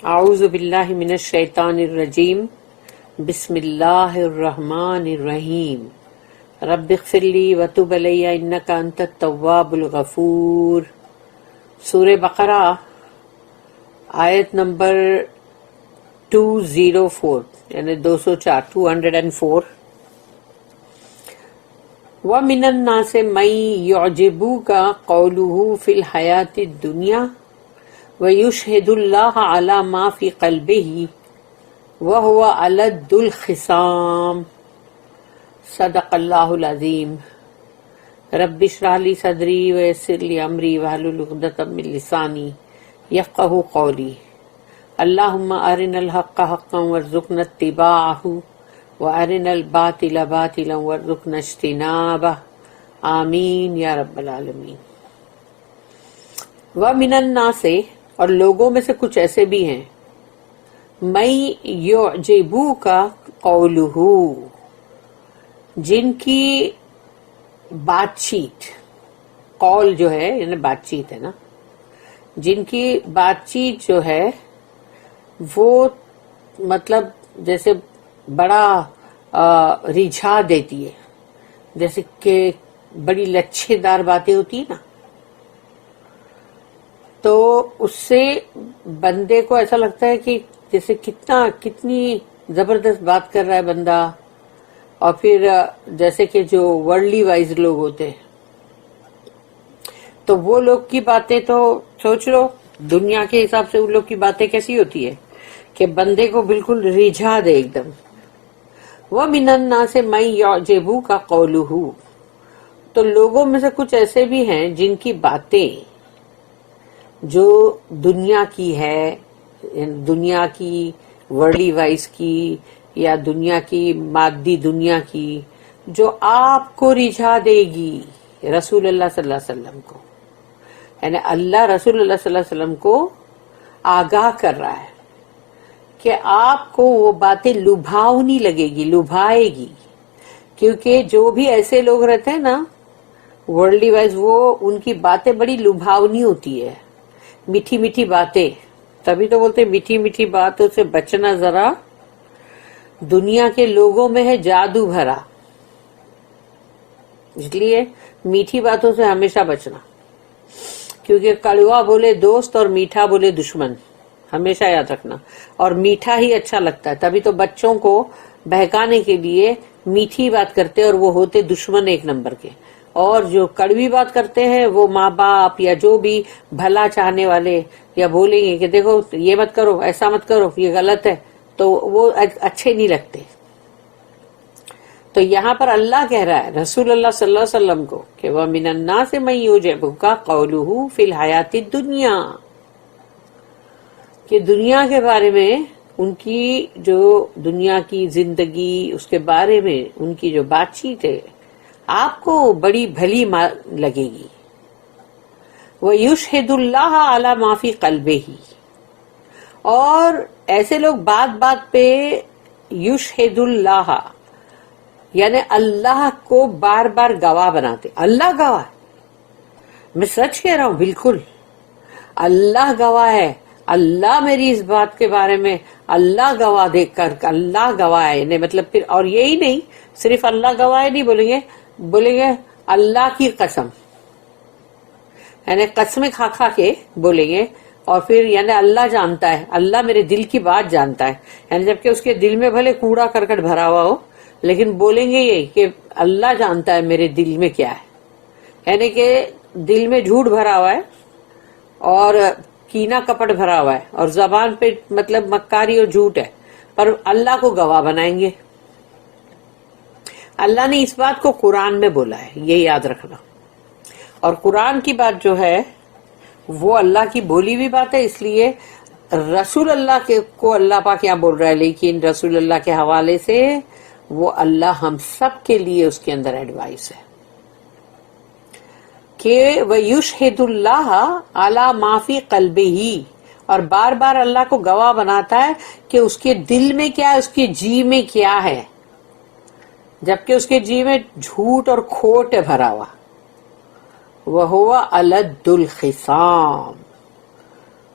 اعوذ باللہ من الشیطان الرجیم بسم اللہ الرحمن الرحیم رب اغفر لی وتب علی انک انت التواب الغفور۔ سورہ بقرہ آیت نمبر 204 یعنی 204 وَمِنَ النَّاسِ مَن يُعْجِبُكَ قَوْلُهُ فِي الْحَيَاةِ الدُّنْيَا وَيُشْهِدُ اللَّهَ عَلَى مَا فِي قَلْبِهِ وَهُوَ أَلَدُّ الْخِصَامِ۔ صدق اللہ العظیم۔ رب اشرح لي صدری ويسر لي امری واحلل عقدۃ من لسانی یفقہوا قولی۔ اللہم ارنا الحق حقا وارزقنا اتباعہ وارنا الباطل باطلا وارزقنا اجتنابہ، آمین یا رب العالمین۔ وَمِنَ النَّاسِ اور لوگوں میں سے کچھ ایسے بھی ہیں، مَن يُعْجِبُكَ قَوْلُهُ جن کی بات چیت، قول جو ہے یعنی بات چیت ہے نا، جن کی بات چیت جو ہے وہ مطلب جیسے بڑا رجھا دیتی ہے، جیسے کہ بڑی لچھے دار باتیں ہوتی ہیں نا، تو اس سے بندے کو ایسا لگتا ہے کہ جیسے کتنی زبردست بات کر رہا ہے بندہ۔ اور پھر جیسے کہ جو ورلڈلی وائز لوگ ہوتے ہیں تو وہ لوگ کی باتیں تو سوچ لو، دنیا کے حساب سے ان لوگ کی باتیں کیسی ہوتی ہے کہ بندے کو بالکل رجھا دے ایک دم۔ وَمِنَ النَّاسِ مَن يُعْجِبُكَ قَوْلُهُ تو لوگوں میں سے کچھ ایسے بھی ہیں جن کی باتیں جو دنیا کی ہے، دنیا کی ورلڈلی وائز کی یا دنیا کی مادی دنیا کی، جو آپ کو رجھا دے گی رسول اللہ صلی اللہ علیہ وسلم کو، یعنی اللہ رسول اللہ صلی اللہ علیہ وسلم کو آگاہ کر رہا ہے کہ آپ کو وہ باتیں لبھاؤنی لگے گی، لبھائے گی، کیونکہ جو بھی ایسے لوگ رہتے ہیں نا ورلڈلی وائز، وہ ان کی باتیں بڑی لبھاؤنی ہوتی ہے، میٹھی میٹھی باتیں، تبھی تو بولتے ہیں میٹھی میٹھی باتوں سے بچنا ذرا، دنیا کے لوگوں میں ہے جادو بھرا، اس لیے میٹھی باتوں سے ہمیشہ بچنا، کیونکہ کڑوا بولے دوست اور میٹھا بولے دشمن، ہمیشہ یاد رکھنا۔ اور میٹھا ہی اچھا لگتا ہے، تبھی تو بچوں کو بہکانے کے لیے میٹھی بات کرتے اور وہ ہوتے دشمن ایک نمبر کے، اور جو کڑوی بات کرتے ہیں وہ ماں باپ یا جو بھی بھلا چاہنے والے یا بولیں گے کہ دیکھو یہ مت کرو، ایسا مت کرو، یہ غلط ہے، تو وہ اچھے نہیں لگتے۔ تو یہاں پر اللہ کہہ رہا ہے رسول اللہ صلی اللہ علیہ وسلم کو کہ وَمِنَ النَّاسِ مَن يُعْجِبُكَ قَوْلُهُ فِي الْحَيَاةِ الدُّنْيَا، کہ دنیا کے بارے میں ان کی جو دنیا کی زندگی، اس کے بارے میں ان کی جو بات چیت ہے آپ کو بڑی بھلی لگے گی۔ وَيُشْهِدُ اللَّهَ عَلَى مَا فِي قَلْبِهِ اور ایسے لوگ بات بات پہ یشہد اللہ یعنی اللہ کو بار بار گواہ بناتے، اللہ گواہ ہے، میں سچ کہہ رہا ہوں، بالکل اللہ گواہ ہے، اللہ میری اس بات کے بارے میں اللہ گواہ دے کر، اللہ گواہ ہے، یعنی مطلب پھر اور یہی نہیں صرف اللہ گواہ ہے نہیں بولیں گے اللہ کی قسم، یعنی قسمیں کھا کھا کے بولیں گے، اور پھر یعنی اللہ جانتا ہے، اللہ میرے دل کی بات جانتا ہے، یعنی جبکہ اس کے دل میں بھلے کوڑا کرکٹ بھرا ہوا ہو لیکن بولیں گے یہ کہ اللہ جانتا ہے میرے دل میں کیا ہے، یعنی کہ دل میں جھوٹ بھرا ہوا ہے اور کینہ کپٹ بھرا ہوا ہے اور زبان پہ مطلب مکاری اور جھوٹ ہے، پر اللہ کو گواہ بنائیں گے۔ اللہ نے اس بات کو قرآن میں بولا ہے، یہ یاد رکھنا، اور قرآن کی بات جو ہے وہ اللہ کی بولی ہوئی بات ہے، اس لیے رسول اللہ کو اللہ پاک یہاں بول رہا ہے، لیکن رسول اللہ کے حوالے سے وہ اللہ ہم سب کے لیے اس کے اندر ایڈوائس ہے کہ وَيُشْهِدُ اللَّهَ عَلَى مَا فِي قَلْبِهِ اور بار بار اللہ کو گواہ بناتا ہے کہ اس کے دل میں کیا ہے، اس کے جی میں کیا ہے، جبکہ اس کے جی میں جھوٹ اور کھوٹ ہے بھرا ہوا۔ وَهُوَ أَلَدُّ الْخِصَامِ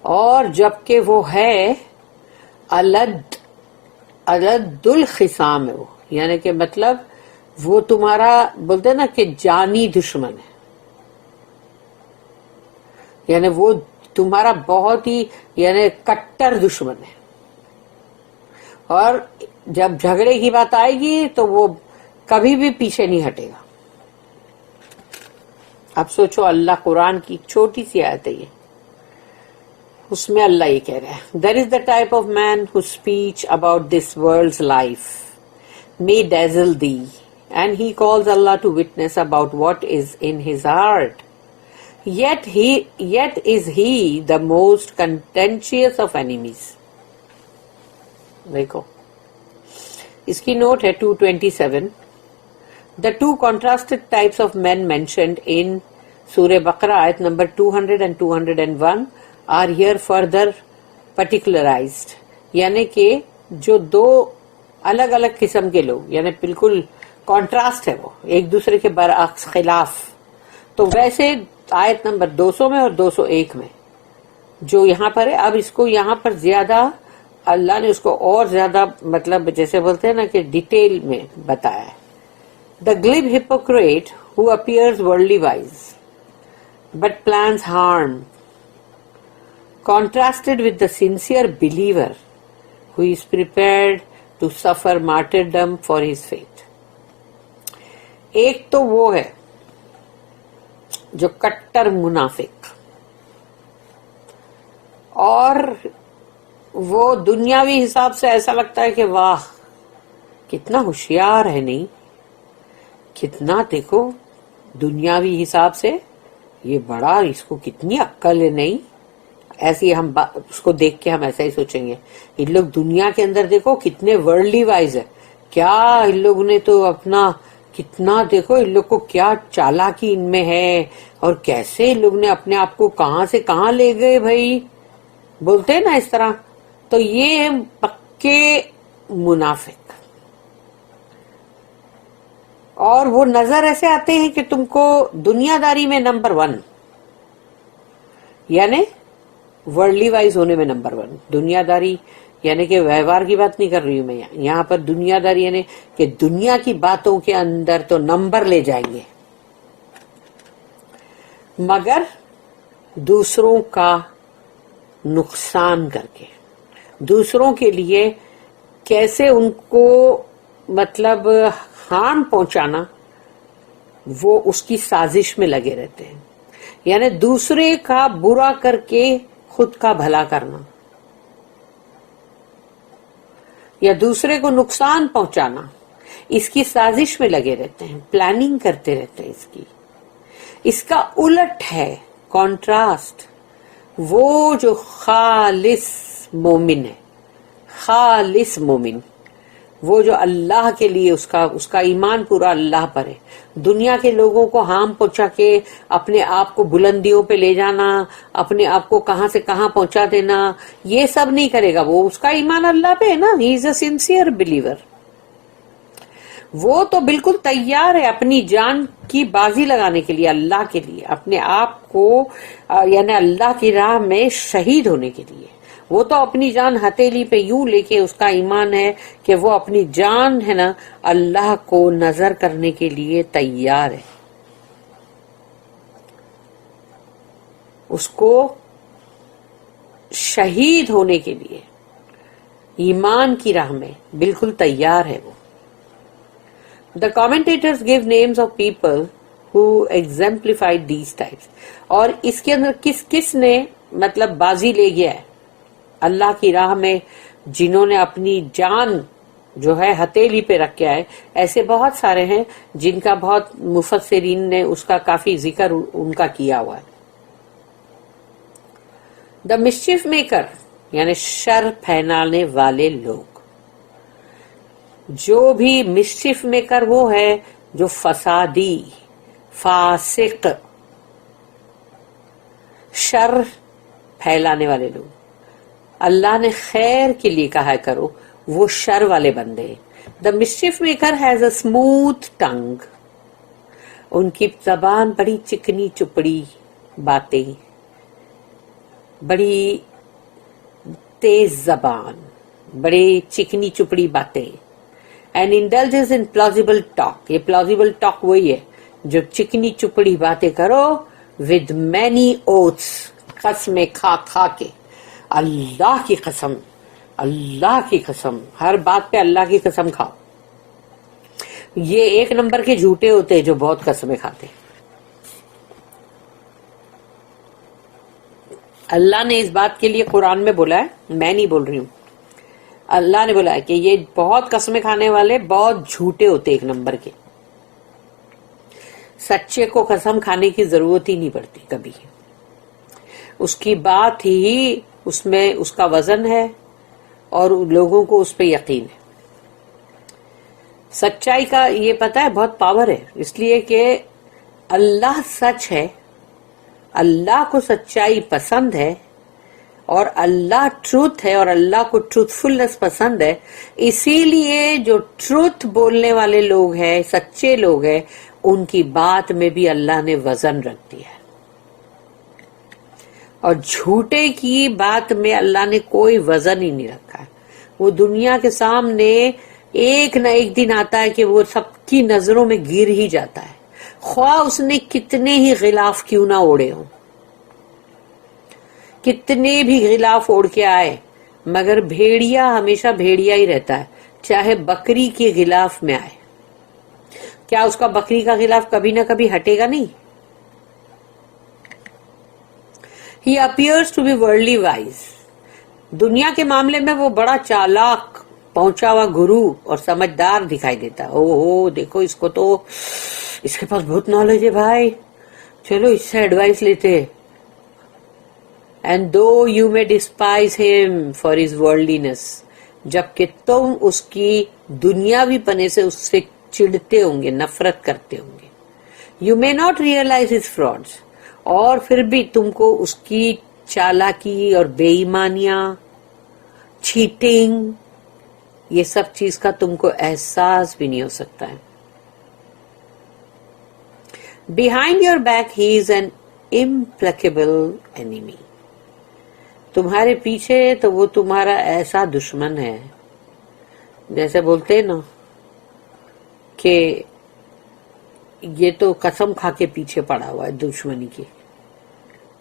اور جبکہ وہ ہے الد الخصام ہے وہ، یعنی کہ مطلب وہ تمہارا بولتے ہیں نا کہ جانی دشمن ہے، یعنی وہ تمہارا بہت ہی یعنی کٹر دشمن ہے، اور جب جھگڑے کی بات آئے گی تو وہ کبھی بھی پیچھے نہیں ہٹے گا. اب سوچو، اللہ قرآن کی چھوٹی سی آیت ہے یہ، اس میں اللہ یہ کہہ رہا ہے there is the type of man whose speech about this world's life may dazzle thee and he calls Allah to witness about what is in his heart yet is he the most contentious of enemies. دیکھو اس کی note ہے 227. The two contrasted types of men mentioned in Surah Baqarah ayat number 200 and 201 are here further particularized. یعنی کہ جو دو الگ الگ قسم کے لوگ، یعنی بالکل کانٹراسٹ ہے، وہ ایک دوسرے کے برعکس خلاف، تو ویسے آیت نمبر 200 میں اور 201 میں جو یہاں پر ہے، اب اس کو یہاں پر زیادہ اللہ نے اس کو اور زیادہ مطلب جیسے بولتے ہیں نا کہ ڈیٹیل میں بتایا ہے. The glib hypocrite who appears worldly wise but plans harm, contrasted with the sincere believer who is prepared to suffer martyrdom for his faith. ایک تو وہ ہے جو کٹر منافق، اور وہ دنیاوی حساب سے ایسا لگتا ہے کہ واہ کتنا ہوشیار ہے، نہیں کتنا دیکھو دنیاوی حساب سے یہ بڑا، اس کو کتنی عقل ہے، نہیں ایسی ہم اس کو دیکھ کے ہم ایسا ہی سوچیں گے ان لوگ دنیا کے اندر دیکھو کتنے ورلڈلی وائز ہے، کیا ان لوگ نے تو اپنا کتنا دیکھو ان لوگ کو کیا چالاکی ان میں ہے، اور کیسے ان لوگ نے اپنے آپ کو کہاں سے کہاں لے گئے بھائی، بولتے ہیں نا اس طرح. تو یہ پکے منافق، اور وہ نظر ایسے آتے ہیں کہ تم کو دنیا داری میں نمبر 1، یعنی ورلڈلی وائز ہونے میں نمبر 1. دنیا داری یعنی کہ ویوہار کی بات نہیں کر رہی ہوں میں، یہاں پر دنیا داری یعنی کہ دنیا کی باتوں کے اندر تو نمبر لے جائیں گے، مگر دوسروں کا نقصان کر کے، دوسروں کے لیے کیسے ان کو مطلب ہارم پہنچانا، وہ اس کی سازش میں لگے رہتے ہیں. یعنی دوسرے کا برا کر کے خود کا بھلا کرنا، یا دوسرے کو نقصان پہنچانا، اس کی سازش میں لگے رہتے ہیں، پلاننگ کرتے رہتے ہیں اس کی. اس کا الٹ ہے کانٹراسٹ، وہ جو خالص مومن ہے، خالص مومن، وہ جو اللہ کے لیے اس کا ایمان پورا اللہ پر ہے، دنیا کے لوگوں کو ہارم پہنچا کے اپنے آپ کو بلندیوں پہ لے جانا، اپنے آپ کو کہاں سے کہاں پہنچا دینا، یہ سب نہیں کرے گا. وہ اس کا ایمان اللہ پہ ہے نا، ہی از اے سنسیئر بلیور. وہ تو بالکل تیار ہے اپنی جان کی بازی لگانے کے لیے، اللہ کے لیے، اپنے آپ کو یعنی اللہ کی راہ میں شہید ہونے کے لیے. وہ تو اپنی جان ہتھیلی پہ یوں لے کے، اس کا ایمان ہے کہ وہ اپنی جان ہے نا اللہ کو نظر کرنے کے لیے تیار ہے، اس کو شہید ہونے کے لیے ایمان کی راہ میں بالکل تیار ہے وہ. The commentators give names of people who exemplified these types. اور اس کے اندر کس کس نے مطلب بازی لے گیا ہے اللہ کی راہ میں، جنہوں نے اپنی جان جو ہے ہتھیلی پہ رکھ کے آئے، ایسے بہت سارے ہیں جن کا بہت مفسرین نے اس کا کافی ذکر ان کا کیا ہوا ہے. The mischief maker یعنی شر پھیلانے والے لوگ، جو بھی مسچیف میکر وہ ہے جو فسادی، فاسق، شر پھیلانے والے لوگ. اللہ نے خیر کے لیے کہا کرو، وہ شر والے بندے. The mischief maker has a smooth tongue, ان کی زبان بڑی چکنی چپڑی باتیں، بڑی تیز زبان، بڑی چکنی چپڑی باتیں. And indulgence in plausible talk. یہ پلازیبل ٹاک وہی ہے جو چکنی چپڑی باتیں کرو ود مینی اوتھس، قسمیں کھا کھا کے. اللہ کی قسم، اللہ کی قسم، ہر بات پہ اللہ کی قسم کھاؤ. یہ ایک نمبر کے جھوٹے ہوتے ہیں جو بہت قسمیں کھاتے. اللہ نے اس بات کے لیے قرآن میں بولا ہے، میں نہیں بول رہی ہوں، اللہ نے بولا ہے کہ یہ بہت قسمیں کھانے والے بہت جھوٹے ہوتے ایک نمبر کے. سچے کو قسم کھانے کی ضرورت ہی نہیں پڑتی کبھی. اس کی بات ہی اس میں اس کا وزن ہے اور لوگوں کو اس پہ یقین ہے. سچائی کا یہ پتا ہے بہت پاور ہے، اس لیے کہ اللہ سچ ہے، اللہ کو سچائی پسند ہے، اور اللہ ٹروتھ ہے، اور اللہ کو ٹروتھ فلنس پسند ہے. اسی لیے جو ٹروتھ بولنے والے لوگ ہیں، سچے لوگ ہیں، ان کی بات میں بھی اللہ نے وزن رکھ دیا ہے. اور جھوٹے کی بات میں اللہ نے کوئی وزن ہی نہیں رکھا ہے. وہ دنیا کے سامنے ایک نہ ایک دن آتا ہے کہ وہ سب کی نظروں میں گر ہی جاتا ہے، خواہ اس نے کتنے ہی غلاف کیوں نہ اوڑے ہوں، کتنے بھی غلاف اوڑ کے آئے، مگر بھیڑیا ہمیشہ بھیڑیا ہی رہتا ہے، چاہے بکری کے غلاف میں آئے. کیا اس کا بکری کا غلاف کبھی نہ کبھی ہٹے گا؟ نہیں. He appears to be worldly wise. دنیا کے معاملے میں وہ بڑا چالاک، پہنچا ہوا گرو اور سمجھدار دکھائی دیتا ہے. او دیکھو اس کو تو، اس کے پاس بہت نالج ہے بھائی، چلو اس سے ایڈوائس لیتے. And though you may despise him for his worldliness, جبکہ تم اس کی دنیاوی پنے سے اس سے چڑھتے ہوں گے، نفرت کرتے ہوں گے. You may not realize his frauds. اور پھر بھی تم کو اس کی چالاکی اور بے ایمانیاں، چیٹنگ، یہ سب چیز کا تم کو احساس بھی نہیں ہو سکتا ہے. Behind your back he is an implacable enemy. تمہارے پیچھے تو وہ تمہارا ایسا دشمن ہے، جیسے بولتے ہیں نا کہ یہ تو قسم کھا کے پیچھے پڑا ہوا ہے دشمنی کی.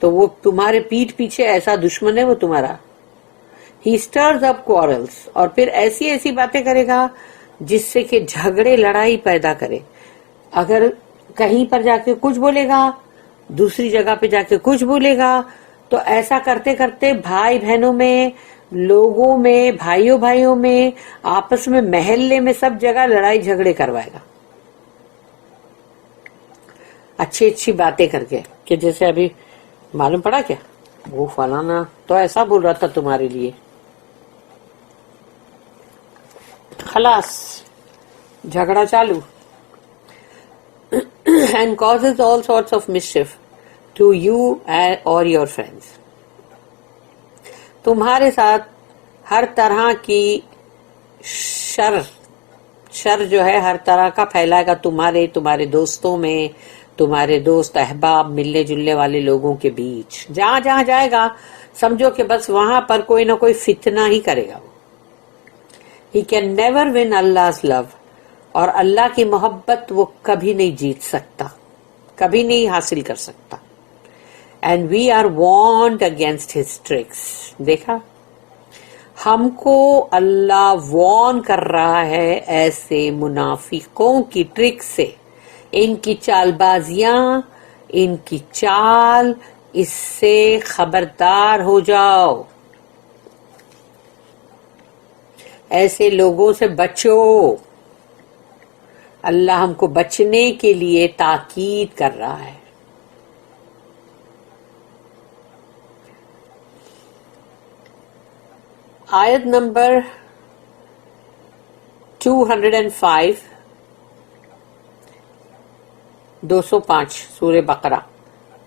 تو وہ تمہارے پیٹھ پیچھے ایسا دشمن ہے وہ تمہارا. He stirs up quarrels. اور پھر ایسی ایسی باتیں کرے گا جس سے کہ جھگڑے لڑائی پیدا کرے. اگر کہیں پر جا کے کچھ بولے گا، دوسری جگہ پہ جا کے کچھ بولے گا، تو ایسا کرتے کرتے بھائی بہنوں میں، لوگوں میں، بھائیوں میں، آپس میں، محلے میں، سب جگہ لڑائی جھگڑے کروائے گا. اچھی اچھی باتیں کر کے کہ جیسے ابھی معلوم پڑا کیا وہ فلانا تو ایسا بول رہا تھا تمہارے لیے، خلاص جھگڑا چالو. And causes all sorts of mischief to you or your friends. تمہارے ساتھ ہر طرح کی شر جو ہے ہر طرح کا پھیلائے گا تمہارے دوستوں میں، تمہارے دوست احباب، ملنے جلنے والے لوگوں کے بیچ. جہاں جہاں جائے گا سمجھو کہ بس وہاں پر کوئی نہ کوئی فتنہ ہی کرے گا. He can never win Allah's love. اور اللہ کی محبت وہ کبھی نہیں جیت سکتا، کبھی نہیں حاصل کر سکتا. And we are warned against his tricks. دیکھا، ہم کو اللہ وارن کر رہا ہے ایسے منافقوں کی ٹرک سے، ان کی چال بازیاں، ان کی چال، اس سے خبردار ہو جاؤ، ایسے لوگوں سے بچو. اللہ ہم کو بچنے کے لیے تاکید کر رہا ہے. آیت نمبر 205 205 سورہ بقرہ.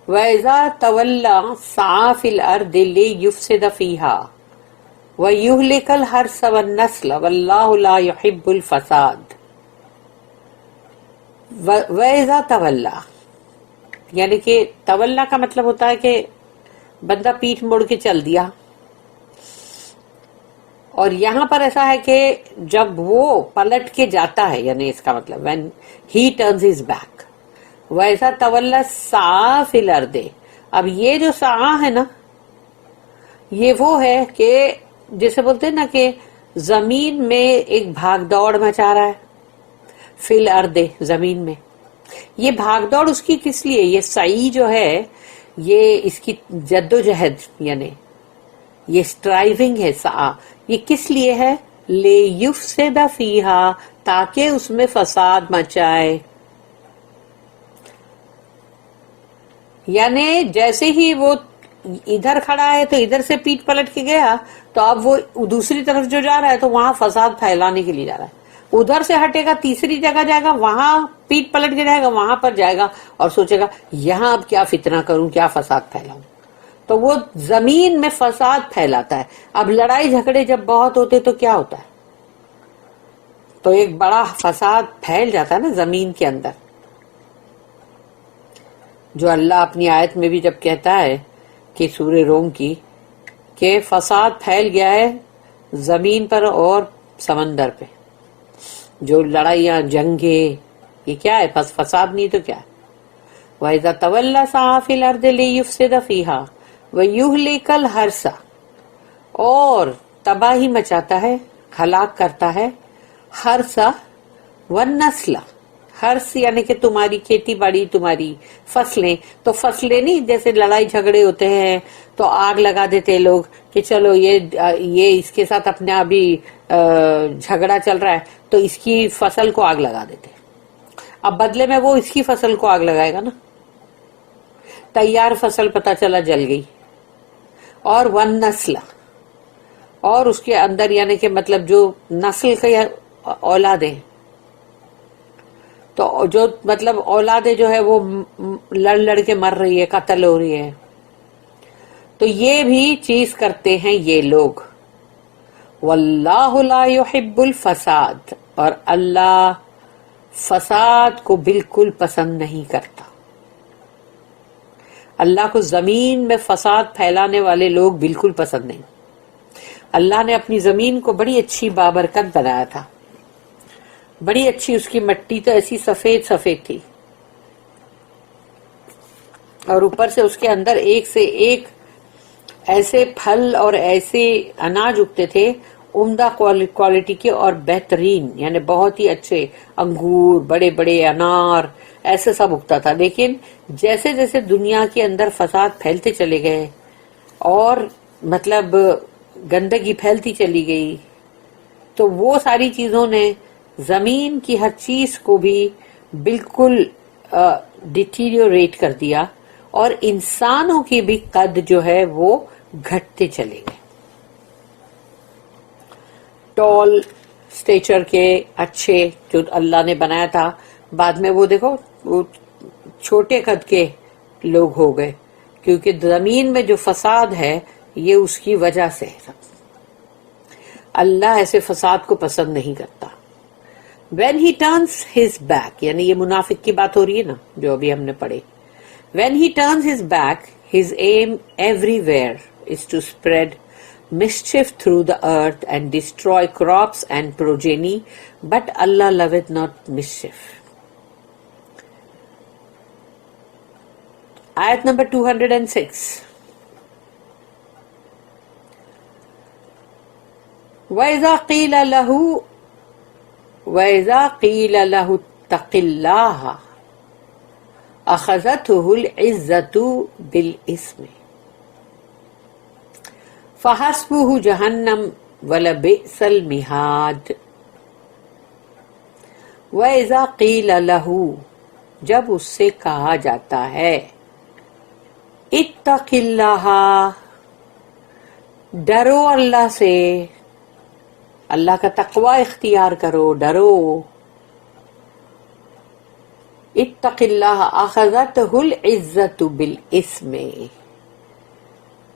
وَإِذَا تَوَلَّى سَعَىٰ فِي الْأَرْضِ لِيُفْسِدَ فِيهَا وَيُهْلِكَ الْحَرْثَ وَالنَّسْلَ وَاللَّهُ لَا يُحِبُّ الْفَسَادَ. وَإِذَا تَوَلَّى یعنی کہ تولا کا مطلب ہوتا ہے کہ بندہ پیٹھ موڑ کے چل دیا. اور یہاں پر ایسا ہے کہ جب وہ پلٹ کے جاتا ہے، یعنی اس کا مطلب when he turns his back، ویسا تولا سعی فی الارض، اب یہ جو سعی ہے نا، یہ وہ ہے کہ جیسے بولتے ہیں نا کہ زمین میں ایک بھاگ دوڑ مچا رہا ہے، فی الارض زمین میں، یہ بھاگ دوڑ اس کی کس لیے؟ یہ سعی جو ہے یہ اس کی جد و جہد، یعنی یہ اسٹرائیونگ ہے، سعی یہ کس لیے ہے؟ لے یفسد فیہا، تاکہ اس میں فساد مچائے، یعنی جیسے ہی وہ ادھر کھڑا ہے تو ادھر سے پیٹ پلٹ کے گیا، تو اب وہ دوسری طرف جو جا رہا ہے تو وہاں فساد پھیلانے کے لیے جا رہا ہے، ادھر سے ہٹے گا تیسری جگہ جائے گا، وہاں پیٹ پلٹ کے جائے گا، وہاں پر جائے گا اور سوچے گا یہاں اب کیا فتنہ کروں، کیا فساد پھیلاؤں، تو وہ زمین میں فساد پھیلاتا ہے۔ اب لڑائی جھگڑے جب بہت ہوتے تو کیا ہوتا ہے؟ تو ایک بڑا فساد پھیل جاتا ہے نا زمین کے اندر، جو اللہ اپنی آیت میں بھی جب کہتا ہے کہ سورہ روم کی، کہ فساد پھیل گیا ہے زمین پر اور سمندر پہ، جو لڑائیاں جنگیں، یہ کیا ہے؟ فساد نہیں تو کیا ہے؟ وَإِذَا تَوَلَّى سَعَىٰ فِي الْأَرْضِ لِيُفْسِدَ فِيهَا وَيُهْلِكَ الْحَرْثَ، اور تباہی مچاتا ہے، ہلاک کرتا ہے، حرث والنسل، حرث یعنی کہ تمہاری کھیتی باڑی، تمہاری فصلیں، تو فصلیں نہیں جیسے لڑائی جھگڑے ہوتے ہیں تو آگ لگا دیتے لوگ کہ چلو یہ اس کے ساتھ اپنا ابھی جھگڑا چل رہا ہے تو اس کی فصل کو آگ لگا دیتے، اب بدلے میں وہ اس کی فصل کو آگ لگائے گا نا، تیار فصل پتہ چلا جل گئی۔ اور ون نسل، اور اس کے اندر یعنی کہ مطلب جو نسل کے اولادیں، تو جو مطلب اولادیں جو ہے وہ لڑ لڑ کے مر رہی ہے، قتل ہو رہی ہے، تو یہ بھی چیز کرتے ہیں یہ لوگ۔ واللہ لا يحب الفساد، اور اللہ فساد کو بالکل پسند نہیں کرتا، اللہ کو زمین میں فساد پھیلانے والے لوگ بالکل پسند نہیں۔ اللہ نے اپنی زمین کو بڑی اچھی بابرکت بنایا تھا، بڑی اچھی، اس کی مٹی تو ایسی سفید سفید تھی، اور اوپر سے اس کے اندر ایک سے ایک ایسے پھل اور ایسے اناج اگتے تھے عمدہ کوالٹی کے اور بہترین، یعنی بہت ہی اچھے انگور، بڑے بڑے انار، ایسے سب اگتا تھا۔ لیکن جیسے جیسے دنیا کے اندر فساد پھیلتے چلے گئے اور مطلب گندگی پھیلتی چلی گئی، تو وہ ساری چیزوں نے زمین کی ہر چیز کو بھی بالکل ڈیٹیریوریٹ کر دیا، اور انسانوں کی بھی قد جو ہے وہ گھٹتے چلے گئے۔ ٹال سٹیچر کے اچھے جو اللہ نے بنایا تھا، بعد میں وہ دیکھو وہ چھوٹے قد کے لوگ ہو گئے، کیونکہ زمین میں جو فساد ہے یہ اس کی وجہ سے ہے۔ اللہ ایسے فساد کو پسند نہیں کرتا۔ when he turns his back، یعنی یہ منافق کی بات ہو رہی ہے نا جو ابھی ہم نے پڑھے، when he turns his back his aim everywhere is to spread mischief through the earth and destroy crops and progeny, but Allah loveth not mischief۔ آیت نمبر 206، وَإِذَا قِيلَ لَهُ اتَّقِ اللَّهَ أَخَذَتْهُ الْعِزَّةُ بِالْإِثْمِ فَحَسْبُهُ جَهَنَّمُ وَلَبِئْسَ الْمِهَادُ۔ وَإِذَا قِيلَ لَهُ، جب اس سے کہا جاتا ہے، اتق اللہ، ڈرو اللہ سے، اللہ کا تقوی اختیار کرو، ڈرو۔ اتق اللہ اخذتہ العزت بالاسم،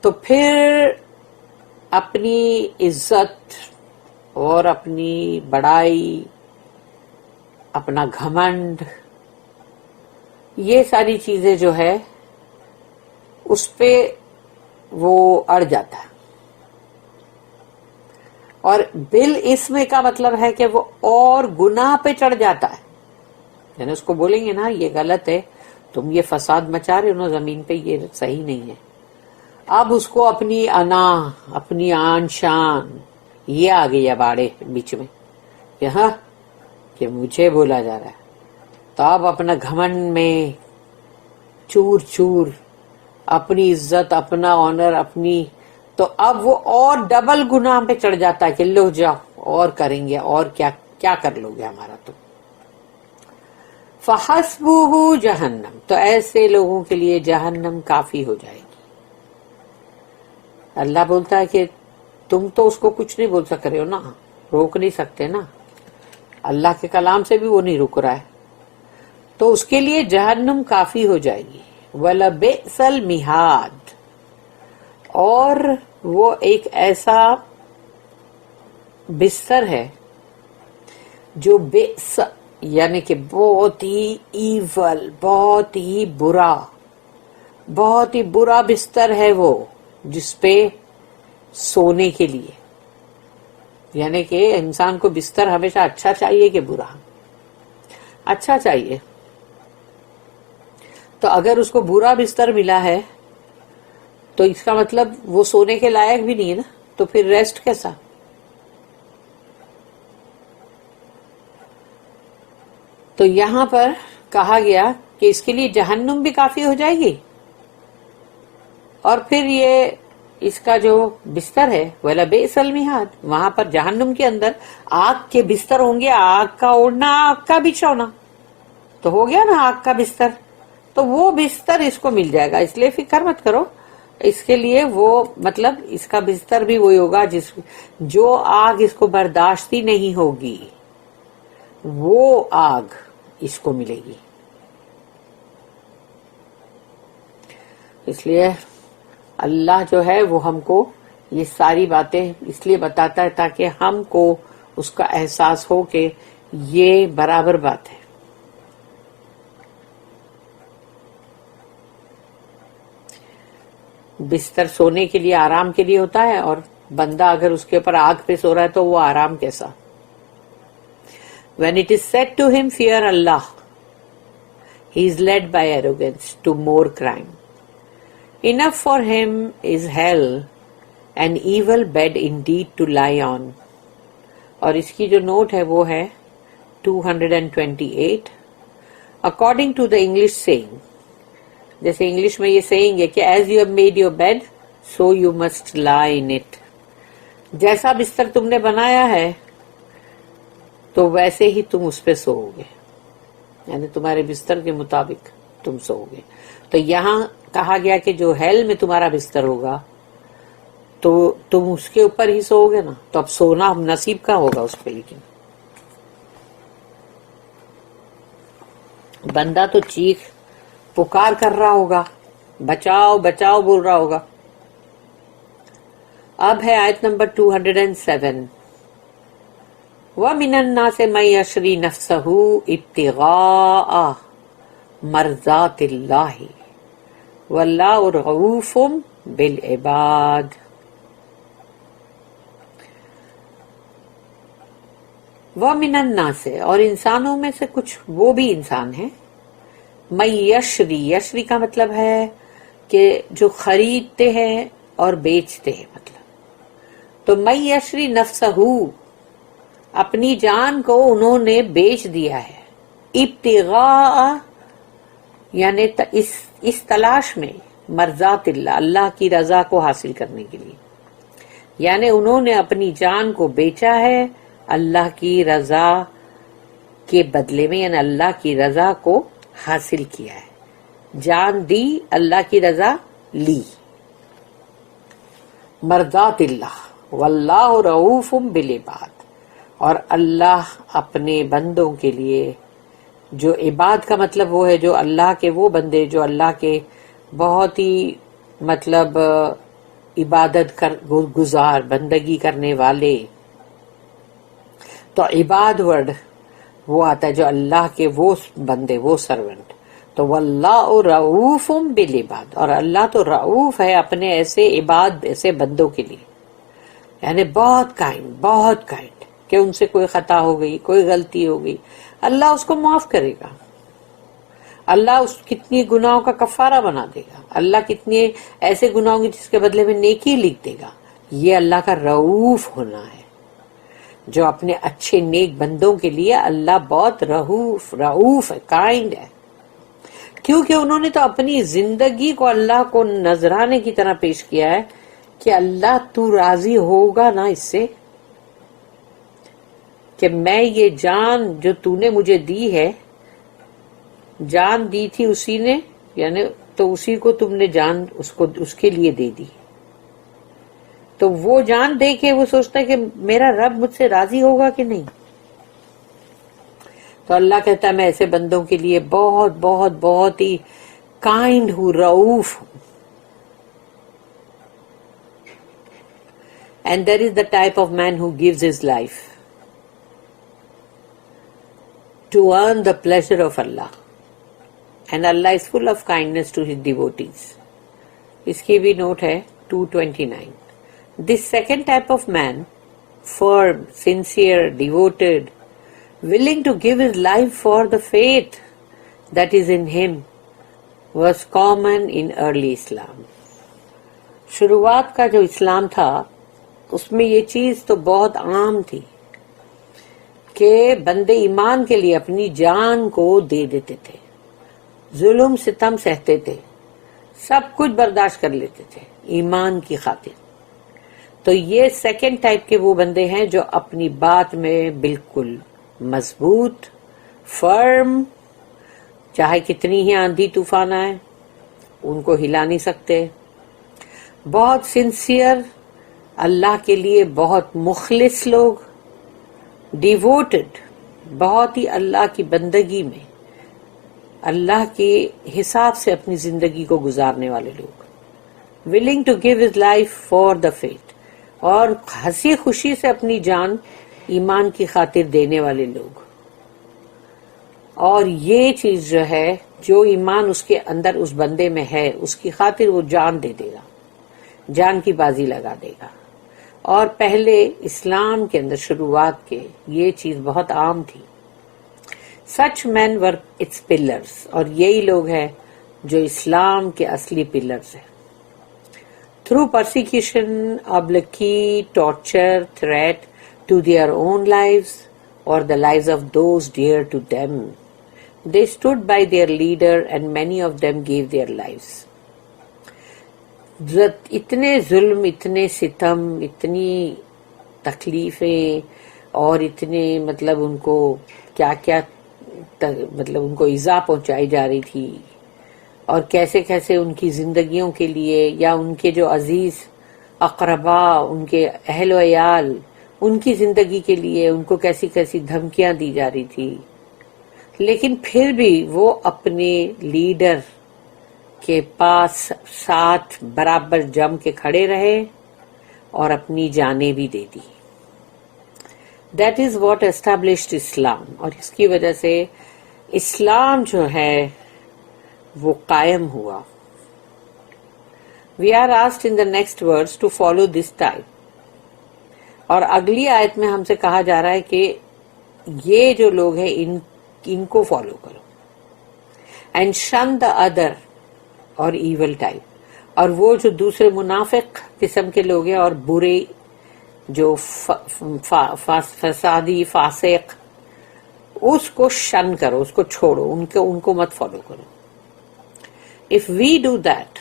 تو پھر اپنی عزت اور اپنی بڑائی، اپنا گھمنڈ، یہ ساری چیزیں جو ہے اس پہ وہ اڑ جاتا ہے۔ اور بالاسم کا مطلب ہے کہ وہ اور گناہ پہ چڑھ جاتا ہے، یعنی اس کو بولیں گے نا یہ غلط ہے، تم یہ فساد مچا رہے ہو نا زمین پہ، یہ صحیح نہیں ہے، اب اس کو اپنی انا، اپنی آن شان یہ آ گئی باڑے بیچ میں کہ ہاں کہ مجھے بولا جا رہا ہے، تو اب اپنا گھمنڈ میں چور چور، اپنی عزت، اپنا آنر، اپنی، تو اب وہ اور ڈبل گناہ پہ چڑھ جاتا ہے کہ لو جاؤ اور کریں گے، اور کیا کیا کر لو گے ہمارا تو. فحسبہ جہنم، تو ایسے لوگوں کے لیے جہنم کافی ہو جائے گی. اللہ بولتا ہے کہ تم تو اس کو کچھ نہیں بول سک رہے ہو نا، روک نہیں سکتے نا، اللہ کے کلام سے بھی وہ نہیں رک رہا ہے، تو اس کے لیے جہنم کافی ہو جائے گی. وَلَبِئْسَ الْمِہَادُ، اور وہ ایک ایسا بستر ہے جو بئس یعنی کہ بہت ہی ایول، بہت ہی برا، بہت ہی برا بستر ہے وہ، جس پہ سونے کے لیے، یعنی کہ انسان کو بستر ہمیشہ اچھا چاہیے کہ برا؟ اچھا چاہیے. تو اگر اس کو برا بستر ملا ہے تو اس کا مطلب وہ سونے کے لائق بھی نہیں ہے نا، تو پھر ریسٹ کیسا؟ تو یہاں پر کہا گیا کہ اس کے لیے جہنم بھی کافی ہو جائے گی، اور پھر یہ اس کا جو بستر ہے وَلَبِئْسَ الْمِہَادُ، وہاں پر جہنم کے اندر آگ کے بستر ہوں گے، آگ کا اوڑھنا، آگ کا بچھونا، تو ہو گیا نا آگ کا بستر، تو وہ بستر اس کو مل جائے گا. اس لیے فکر مت کرو، اس کے لیے وہ مطلب اس کا بستر بھی وہی ہوگا جو آگ اس کو برداشت ہی نہیں ہوگی، وہ آگ اس کو ملے گی. اس لیے اللہ جو ہے وہ ہم کو یہ ساری باتیں اس لیے بتاتا ہے تاکہ ہم کو اس کا احساس ہو کہ یہ برابر بات ہے. بستر سونے کے لیے، آرام کے لیے ہوتا ہے، اور بندہ اگر اس کے اوپر آگ پہ سو رہا ہے تو وہ آرام کیسا؟ When it is said to him, fear Allah, he is led by arrogance to more crime. Enough for him is hell, an evil bed indeed to lie on. اور اس کی جو نوٹ ہے وہ ہے 228. According to the English saying, جیسے English میں یہ seeing ہے کہ as you have made your bed, so you must lie in it. جیسا بستر تم نے بنایا ہے تو ویسے ہی تم اس پہ سوؤ گے، یعنی تمہارے بستر کے مطابق تم سوؤ گے. تو یہاں کہا گیا کہ جو ہیل میں تمہارا بستر ہوگا تو تم اس کے اوپر ہی سوؤ گے نا، تو اب سونا نصیب کا ہوگا اس پہ. لیکن بندہ تو چیخ پکار کر رہا ہوگا، بچاؤ بچاؤ بول رہا ہوگا. اب ہے آیت نمبر 207. وَمِنَ النَّاسِ مَن يَشْرِي نَفْسَهُ ابْتِغَاءَ مَرْضَاتِ اللَّهِ وَاللَّهُ رَءُوفٌ بِالْعِبَادِ. وَمِنَ النَّاسِ، اور انسانوں میں سے کچھ وہ بھی انسان ہیں، مَن یشری، یشری کا مطلب ہے کہ جو خریدتے ہیں اور بیچتے ہیں، مطلب تو مَن یشری نَفْسَهُ، اپنی جان کو انہوں نے بیچ دیا ہے. ابتغاء یعنی اس تلاش میں، مرضات اللہ، اللہ کی رضا کو حاصل کرنے کے لیے، یعنی انہوں نے اپنی جان کو بیچا ہے اللہ کی رضا کے بدلے میں، یعنی اللہ کی رضا کو حاصل کیا ہے. جان دی، اللہ کی رضا لی. مرضات اللہ، واللہ رؤوف بالعباد، اور اللہ اپنے بندوں کے لیے، جو عباد کا مطلب وہ ہے جو اللہ کے وہ بندے جو اللہ کے بہت ہی مطلب عبادت گزار، بندگی کرنے والے. تو عباد ورڈ وہ آتا ہے جو اللہ کے وہ بندے، وہ سرونٹ. تو واللہ رؤوف بالعباد، اور اللہ تو رؤوف ہے اپنے ایسے عباد، ایسے بندوں کے لیے. یعنی بہت کائنڈ کہ ان سے کوئی خطا ہو گئی، کوئی غلطی ہو گئی، اللہ اس کو معاف کرے گا، اللہ اس کتنی گناہوں کا کفارہ بنا دے گا، اللہ کتنے ایسے گناہوں کی جس کے بدلے میں نیکی لکھ دے گا. یہ اللہ کا رؤوف ہونا ہے، جو اپنے اچھے نیک بندوں کے لیے اللہ بہت رؤوف ہے، کائنڈ ہے. کیونکہ انہوں نے تو اپنی زندگی کو اللہ کو نذرانے کی طرح پیش کیا ہے کہ اللہ تو راضی ہوگا نا اس سے، کہ میں یہ جان جو تو نے مجھے دی ہے، جان دی تھی اسی نے، یعنی تو اسی کو تم نے جان اس کے لیے دے دی. تو وہ جان دے کے وہ سوچتا ہے کہ میرا رب مجھ سے راضی ہوگا کہ نہیں. تو اللہ کہتا ہے میں ایسے بندوں کے لیے بہت بہت بہت ہی کائنڈ ہوں، رؤوف ہوں. And there is the type of man who gives his life to earn the pleasure of Allah. And Allah is full of kindness to his devotees. اس کی بھی نوٹ ہے 229. This second type of man, firm, sincere, devoted, willing to give his life for the faith that is in him, was common in early Islam. شروعات کا جو اسلام تھا اس میں یہ چیز تو بہت عام تھی کہ بندے ایمان کے لیے اپنی جان کو دے دیتے تھے، ظلم ستم سہتے تھے، سب کچھ برداشت کر لیتے تھے ایمان کی خاطر. تو یہ سیکنڈ ٹائپ کے وہ بندے ہیں جو اپنی بات میں بالکل مضبوط، فرم، چاہے کتنی ہی آندھی طوفان آئے ان کو ہلا نہیں سکتے. بہت سنسیئر، اللہ کے لیے بہت مخلص لوگ، ڈیووٹڈ، بہت ہی اللہ کی بندگی میں اللہ کے حساب سے اپنی زندگی کو گزارنے والے لوگ، willing to give his life for the faith، اور ہنسی خوشی سے اپنی جان ایمان کی خاطر دینے والے لوگ. اور یہ چیز جو ہے، جو ایمان اس کے اندر اس بندے میں ہے اس کی خاطر وہ جان دے دے گا، جان کی بازی لگا دے گا. اور پہلے اسلام کے اندر شروعات کے یہ چیز بہت عام تھی. سچ مین ور اٹس پلرز، اور یہی لوگ ہیں جو اسلام کے اصلی پلرز ہیں. Through persecution, obloquy, torture, threat to their own lives or the lives of those dear to them, they stood by their leader and many of them gave their lives. اتنے ظلم، اتنے ستم، اتنی تکلیفیں اور اتنے مطلب ان کو کیا کیا مطلب ان کو ایذا پہنچائی جا رہی تھی، اور کیسے کیسے ان کی زندگیوں کے لیے یا ان کے جو عزیز اقربا، ان کے اہل و عیال، ان کی زندگی کے لیے ان کو کیسی کیسی دھمکیاں دی جا رہی تھی. لیکن پھر بھی وہ اپنے لیڈر کے پاس ساتھ برابر جم کے کھڑے رہے اور اپنی جانیں بھی دے دی. دیٹ از واٹ اسٹیبلشڈ اسلام، اور اس کی وجہ سے اسلام جو ہے وہ قائم ہوا. We are asked in the next words to follow this type, اور اگلی آیت میں ہم سے کہا جا رہا ہے کہ یہ جو لوگ ہیں ان کو فالو کرو. اینڈ شن دا ادر، اور ایول ٹائپ، اور وہ جو دوسرے منافق قسم کے لوگ ہیں اور برے جو فسادی فاسق، اس کو شن کرو، اس کو چھوڑو، ان کو مت فالو کرو. If we do that,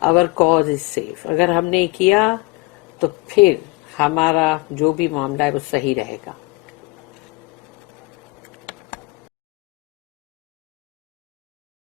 our cause is safe. اگر ہم نے کیا تو پھر ہمارا جو بھی معاملہ ہے وہ صحیح رہے گا.